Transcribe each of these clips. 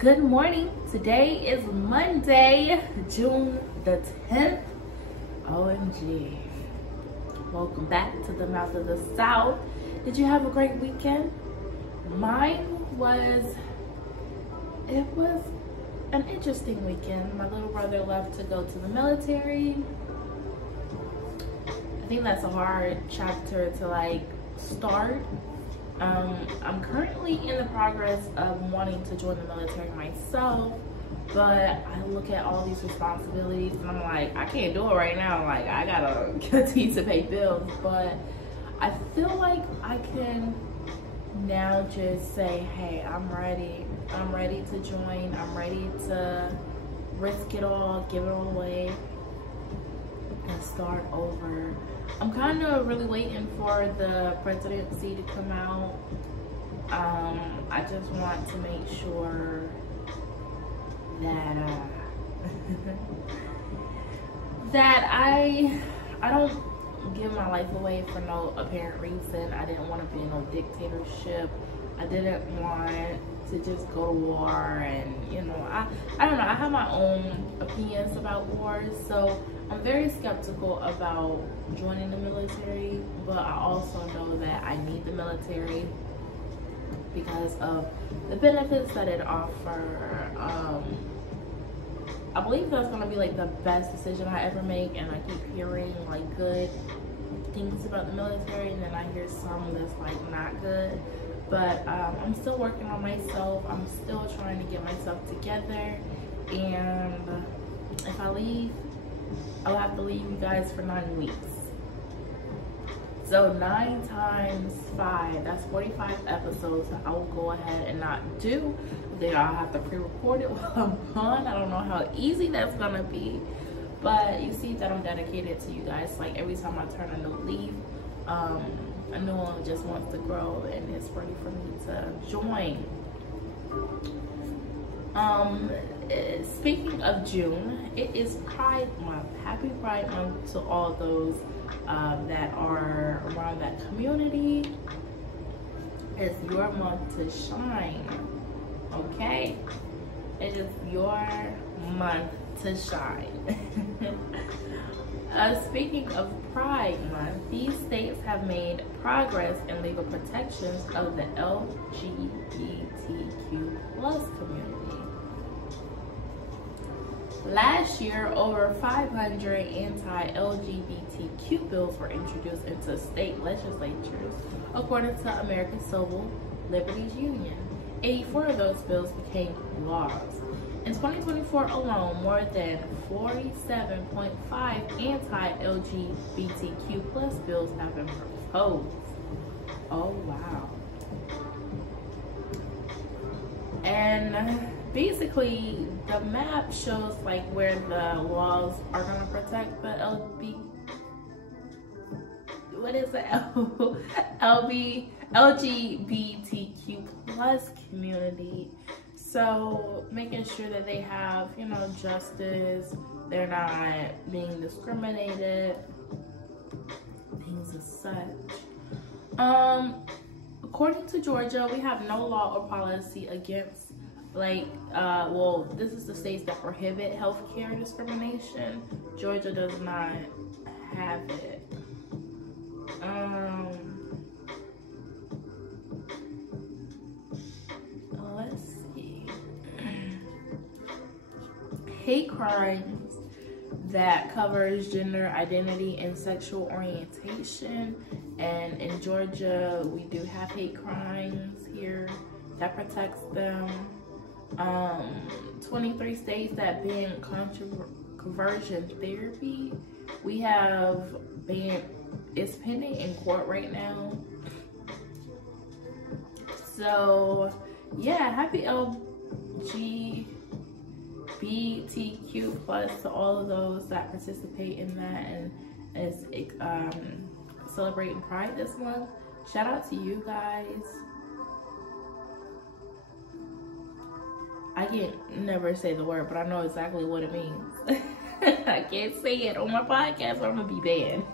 Good morning. Today is Monday, June the 10th. OMG. Welcome back to the Mouth of the South. Did you have a great weekend? Mine was, it was an interesting weekend. My little brother left to go to the military. I think that's a hard chapter to start. I'm currently in the progress of wanting to join the military myself, but I look at all these responsibilities and I'm like, I can't do it right now. Like, I gotta continue to pay bills, but I feel like I can now just say, hey, I'm ready to join. I'm ready to risk it all, give it all away, and start over. I'm kind of really waiting for the presidency to come out. I just want to make sure that that I don't give my life away for no apparent reason. I didn't want to be in no dictatorship. I didn't want to just go to war, and I don't know, I have my own opinions about wars, so I'm very skeptical about joining the military, but I also know that I need the military because of the benefits that it offers. I believe that's gonna be the best decision I ever make, and I keep hearing good things about the military, and then I hear some that's not good. But I'm still working on myself. I'm still trying to get myself together, and if I leave, I'll have to leave you guys for 9 weeks. So 9 times 5, that's 45 episodes that I will go ahead and not do. Then I'll have to pre-record it while I'm gone. I don't know how easy that's gonna be, but you see that I'm dedicated to you guys. Every time I turn a new leaf, a new one just wants to grow and it's ready for me to join. Speaking of June, it is Pride Month. Happy Pride Month to all those that are around that community. It's your month to shine, okay? It is your month to shine. Speaking of Pride Month, these states have made progress in legal protections of the LGBTQ plus community. Last year, over 500 anti-LGBTQ bills were introduced into state legislatures, according to American Civil Liberties Union. 84 of those bills became laws. In 2024 alone, more than 47.5 anti-LGBTQ plus bills have been proposed. Oh, wow. And basically, the map shows where the laws are going to protect the LGBTQ plus community. So making sure that they have, justice, they're not being discriminated, things as such. According to Georgia, we have no law or policy against this is the states that prohibit healthcare discrimination. Georgia does not have it. Let's see. Hate crimes that covers gender identity and sexual orientation, and in Georgia we do have hate crimes here that protects them. 23 states that ban conversion therapy. We have banned, it's pending in court right now. So yeah, happy LGBTQ plus to all of those that participate in that and is celebrating Pride this month. Shout out to you guys. I can never say the word, but I know exactly what it means. I can't say it on my podcast or I'm gonna be banned.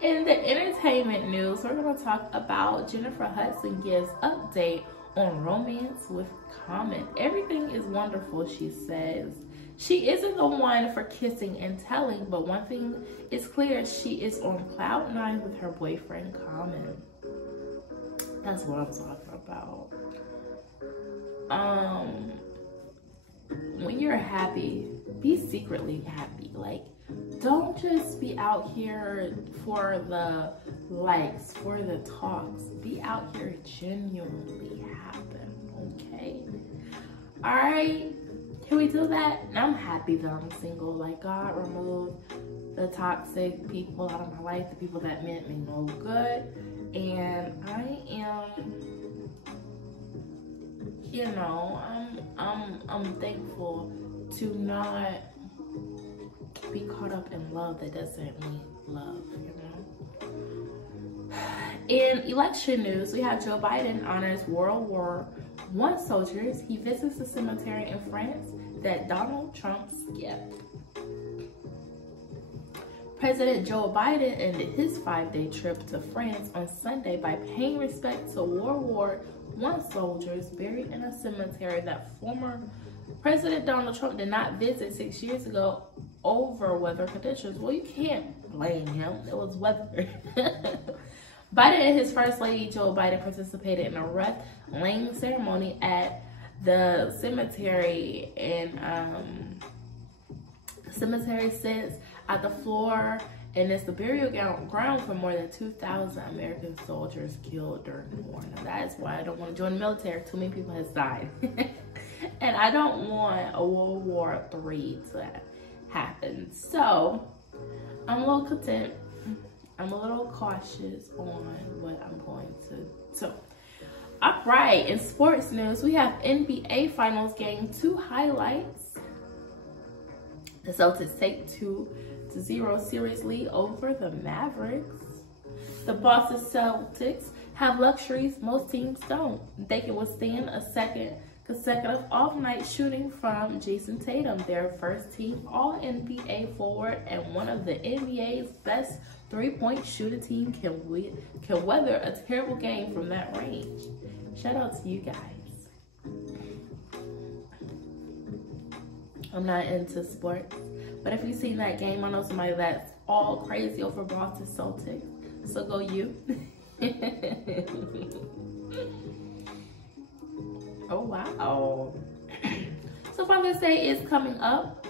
In the entertainment news, we're gonna talk about Jennifer Hudson gives update on romance with Common. Everything is wonderful, she says. She isn't the one for kissing and telling, but one thing is clear, she is on cloud 9 with her boyfriend Common. That's what I'm talking about. When you're happy, be secretly happy. Like, don't just be out here for the likes, for the talks. Be out here genuinely happy, okay? All right, can we do that? And I'm happy that I'm single. Like, God removed the toxic people out of my life, the people that meant me no good. And I am, you know, I'm thankful to not be caught up in love that doesn't mean love, you know. In election news, we have Joe Biden honors World War I soldiers. He visits the cemetery in France that Donald Trump skipped. President Joe Biden ended his 5-day trip to France on Sunday by paying respect to World War I soldiers buried in a cemetery that former President Donald Trump did not visit 6 years ago over weather conditions. Well, you can't blame him. It was weather. Biden and his First Lady Joe Biden participated in a wreath-laying ceremony at the cemetery, and the cemetery sits at the floor, and it's the burial ground for more than 2,000 American soldiers killed during the war. Now, that is why I don't want to join the military. Too many people have died. And I don't want a World War III to happen. So, I'm a little content. I'm a little cautious on what I'm going to do. All right, in sports news, we have NBA Finals Game 2 highlights. The Celtics take 2-0 series lead over the Mavericks. The Boston Celtics have luxuries most teams don't. They can withstand a second consecutive off-night shooting from Jason Tatum, their first team All-NBA forward and one of the NBA's best three-point shooter team can weather a terrible game from that range. Shout out to you guys. I'm not into sports, but if you've seen that game, I know somebody that's all crazy over Boston Celtics. So go you. Oh, wow. So Father's Day is coming up.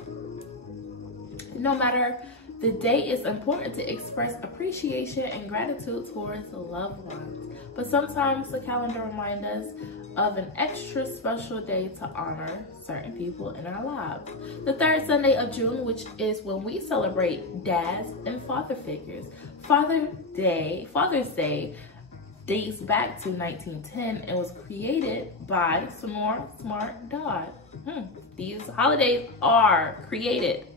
No matter the day, it's important to express appreciation and gratitude towards the loved ones. But sometimes the calendar reminds us of an extra special day to honor certain people in our lives. The third Sunday of June, which is when we celebrate dads and father figures. Father's Day dates back to 1910 and was created by Seymour Smart Dodd. These holidays are created.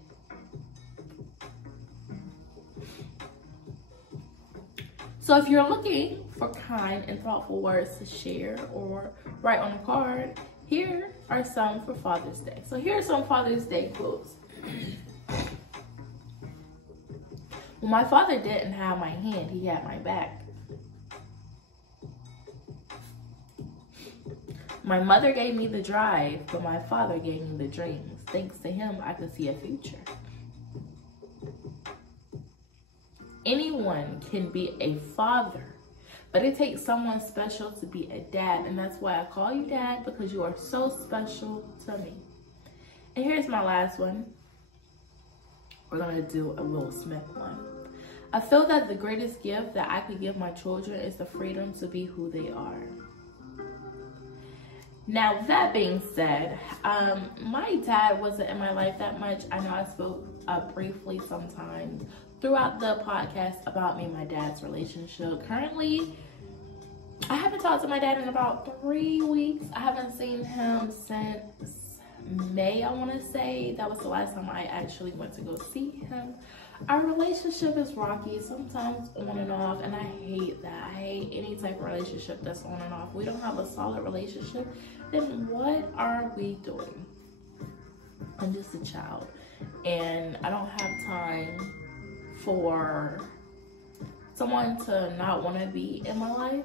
So if you're looking for kind and thoughtful words to share or write on a card, here are some for Father's Day. So here are some Father's Day quotes. Well, my father didn't have my hand, he had my back. My mother gave me the drive, but my father gave me the dreams. Thanks to him, I could see a future. Anyone can be a father, but it takes someone special to be a dad, and that's why I call you dad, because you are so special to me. And here's my last one. We're gonna do a Will Smith one. I feel that the greatest gift that I could give my children is the freedom to be who they are. Now, that being said, my dad wasn't in my life that much. I know I spoke briefly sometimes throughout the podcast about me and my dad's relationship. Currently, I haven't talked to my dad in about 3 weeks. I haven't seen him since May, I want to say. That was the last time I actually went to go see him. Our relationship is rocky, sometimes on and off, and I hate that. I hate any type of relationship that's on and off. We don't have a solid relationship, then what are we doing? I'm just a child, and I don't have time for someone to not want to be in my life.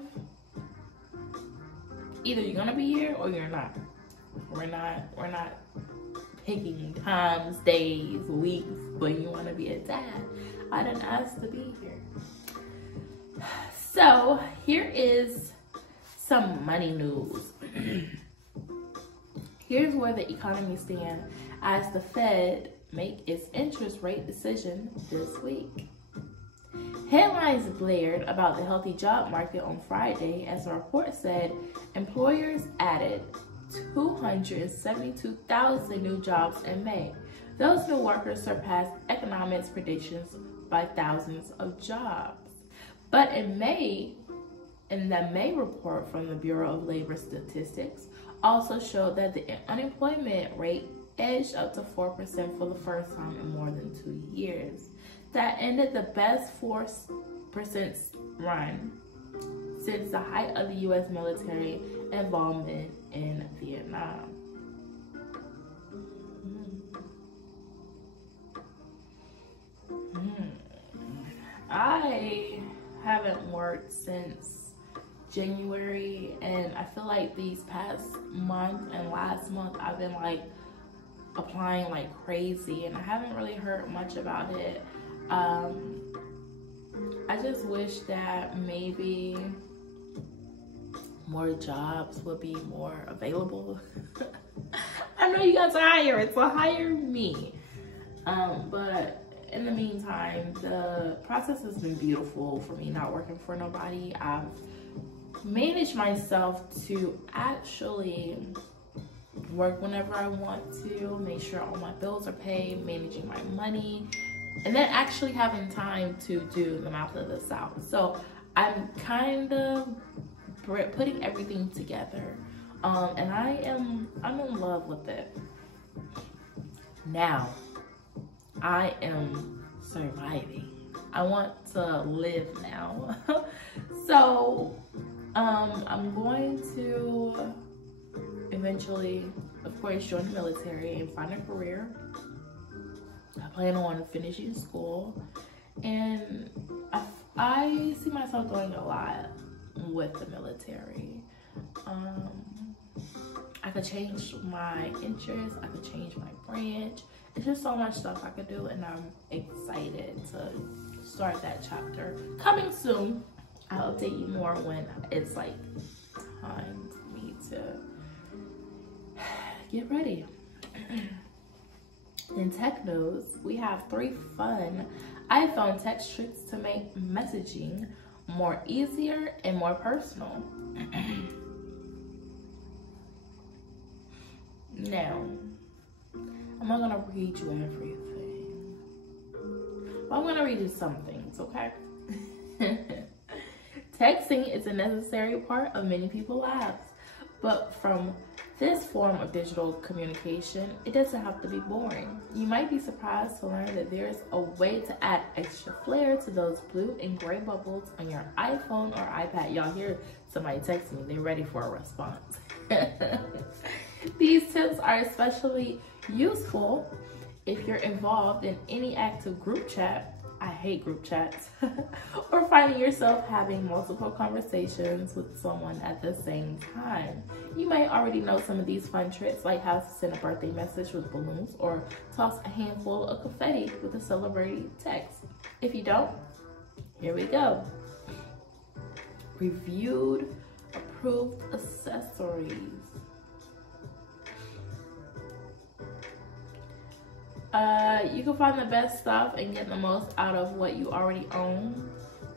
Either you're gonna be here or you're not. We're not picking times, days, weeks when you want to be a dad. I didn't ask to be here. So here is some money news. Here's where the economy stands as the Fed make its interest rate decision this week. Headlines blared about the healthy job market on Friday as a report said employers added 272,000 new jobs in May. Those new workers surpassed economics predictions by thousands of jobs. But in the May report from the Bureau of Labor Statistics also showed that the unemployment rate edged up to 4% for the first time in more than 2 years. That ended the best 4% run since the height of the U.S. military involvement in Vietnam. I haven't worked since January, and I feel like these past month and last month I've been like applying like crazy, and I haven't really heard much about it. I just wish that maybe more jobs would be more available. I know you guys are hiring, so hire me. But in the meantime, the process has been beautiful for me not working for nobody. I've managed myself to actually work whenever I want to, make sure all my bills are paid, managing my money, and then actually having time to do the Mouth of the South. So I'm kind of putting everything together, and I'm in love with it. Now I am surviving. I want to live now. So I'm going to eventually, of course, join the military and find a career. I plan on finishing school, and I see myself doing a lot with the military. I could change my interests, I could change my branch. It's just so much stuff I could do, and I'm excited to start that chapter. Coming soon. I'll update you more when it's like time for me to get ready. In tech news, we have 3 fun iPhone text tricks to make messaging more easier and more personal. Now, I'm not gonna read you everything, but I'm gonna read you some things, okay? Texting is a necessary part of many people's lives, but from this form of digital communication, it doesn't have to be boring. You might be surprised to learn that there's a way to add extra flair to those blue and gray bubbles on your iPhone or iPad. Y'all hear somebody texting me, they're ready for a response. These tips are especially useful if you're involved in any active group chat. I hate group chats. Or finding yourself having multiple conversations with someone at the same time. You might already know some of these fun tricks, like how to send a birthday message with balloons or toss a handful of confetti with a celebrity text. If you don't, here we go. Reviewed approved accessories. You can find the best stuff and get the most out of what you already own.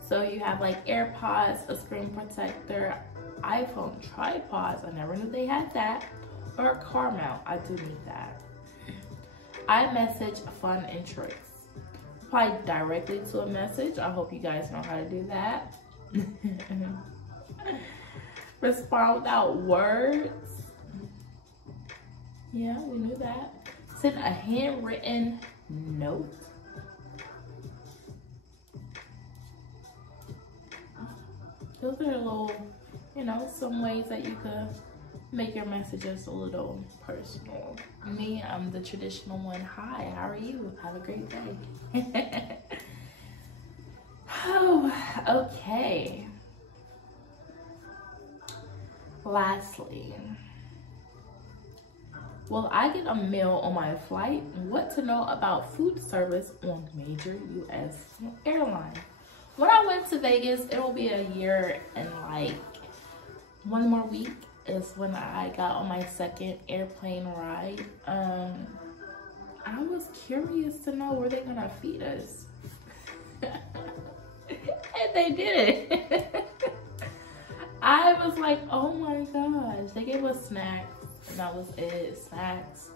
So you have like AirPods, a screen protector, iPhone tripods, I never knew they had that, or a car mount, I do need that. iMessage fun and tricks. Reply directly to a message, I hope you guys know how to do that. Respond without words. Yeah, we knew that. Send a handwritten note. Those are little, you know, some ways that you could make your messages a little personal. Me, I'm the traditional one. Hi, how are you? Have a great day. Oh, okay. Lastly, will I get a meal on my flight? What to know about food service on major U.S. airlines. When I went to Vegas, it will be a year and like 1 more week is when I got on my second airplane ride. I was curious to know, were they gonna feed us? And they did it. I was like, oh my gosh. They gave us snacks, and that was it. Snacks,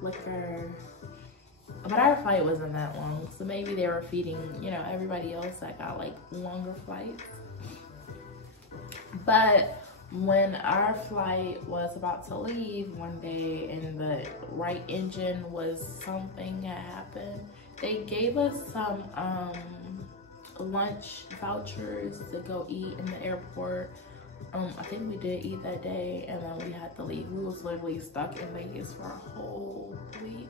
liquor. But our flight wasn't that long, so maybe they were feeding, you know, everybody else that got like longer flights. But when our flight was about to leave one day and the right engine was something that happened, they gave us some lunch vouchers to go eat in the airport. I think we did eat that day, and then we had to leave. We was literally stuck in Vegas for a whole week.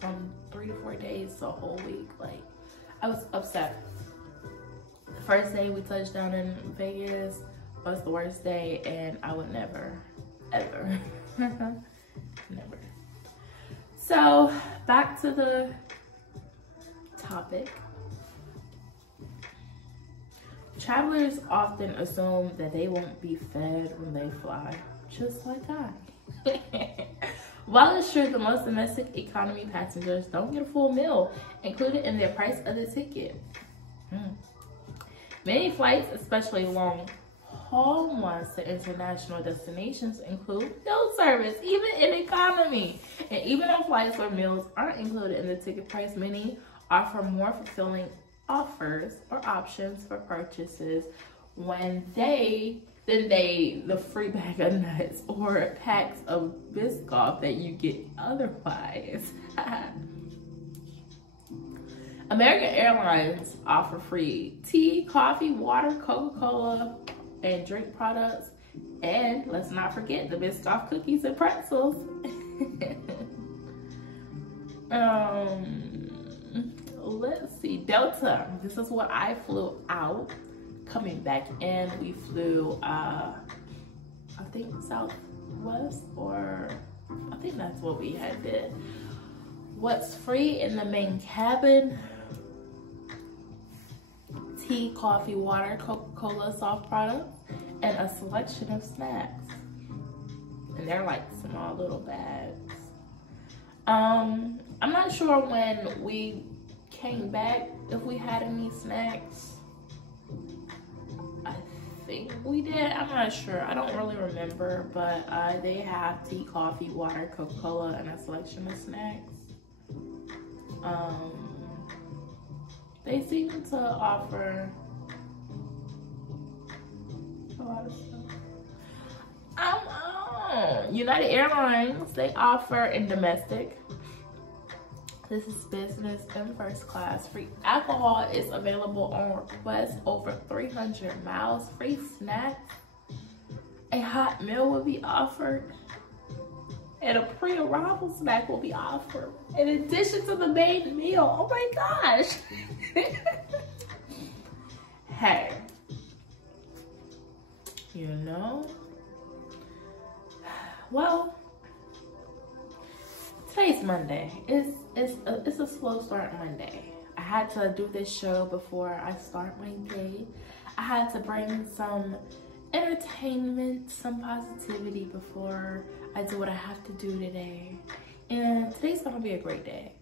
From 3 to 4 days to a whole week. Like, I was upset. The first day we touched down in Vegas was the worst day, and I would never, ever, never. So, back to the topic. Travelers often assume that they won't be fed when they fly, just like I. While it's true that most domestic economy passengers don't get a full meal included in their price of the ticket, many flights, especially long-haul ones to international destinations, include meal service, even in economy. And even on flights where meals aren't included in the ticket price, many offer more fulfilling offers or options for purchases when the free bag of nuts or packs of Biscoff that you get otherwise. American Airlines offer free tea, coffee, water, Coca-Cola, and drink products. And let's not forget the Biscoff cookies and pretzels. Let's see, Delta. This is what I flew out. Coming back in, we flew, I think Southwest, or I think that's what we had did. What's free in the main cabin? Tea, coffee, water, Coca-Cola, soft products, and a selection of snacks. And they're like small little bags. I'm not sure when we came back if we had any snacks. I think we did. I'm not sure. I don't really remember, but they have tea, coffee, water, Coca-Cola, and a selection of snacks. They seem to offer a lot of stuff. United Airlines, they offer in domestic. This is business and first class. Free alcohol is available on request over 300 miles. Free snacks. A hot meal will be offered. And a pre-arrival snack will be offered. In addition to the main meal. Oh my gosh. Hey. You know? Well, today's Monday. It's a slow start Monday. I had to do this show before I start my day. I had to bring some entertainment, some positivity before I do what I have to do today. And today's gonna be a great day.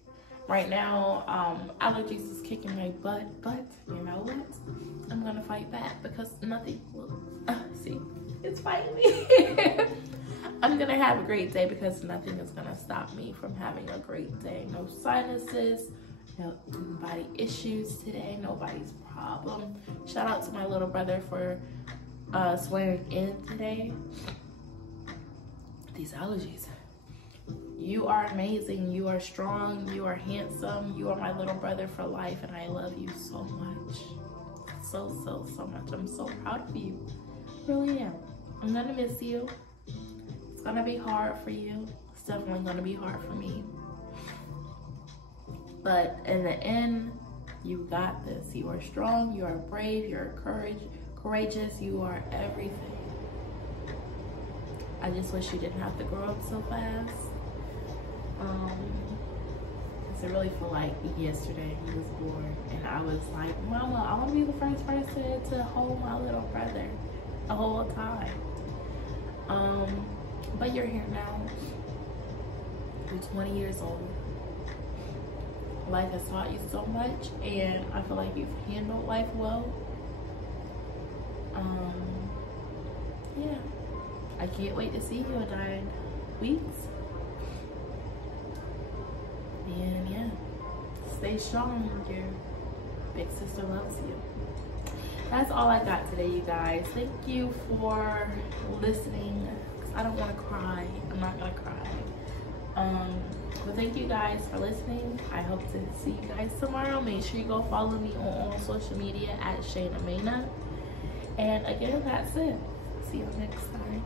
Right now, allergies is kicking my butt, but you know what? I'm gonna fight back because nothing will, see, it's fighting me. I'm gonna have a great day because nothing is gonna stop me from having a great day. No sinuses, no body issues today, nobody's problem. Shout out to my little brother for swearing in today. These allergies. You are amazing, you are strong, you are handsome, you are my little brother for life, and I love you so much. So much. I'm so proud of you. Really am. I'm gonna miss you. It's gonna be hard for you. It's definitely gonna be hard for me. But in the end, you got this. You are strong, you are brave, you are courageous, you are everything. I just wish you didn't have to grow up so fast. I really feel like yesterday he was born and I was like, Mama, I want to be the first person to hold my little brother the whole time. But you're here now. You're 20 years old. Life has taught you so much, and I feel like you've handled life well. Yeah, I can't wait to see you in 9 weeks. And yeah, stay strong. Your big sister loves you. That's all I got today, you guys. Thank you for listening. I don't want to cry. I'm not gonna cry. But thank you guys for listening. I hope to see you guys tomorrow. Make sure you go follow me on all social media at Shayna Maina. And again, that's it. See you next time.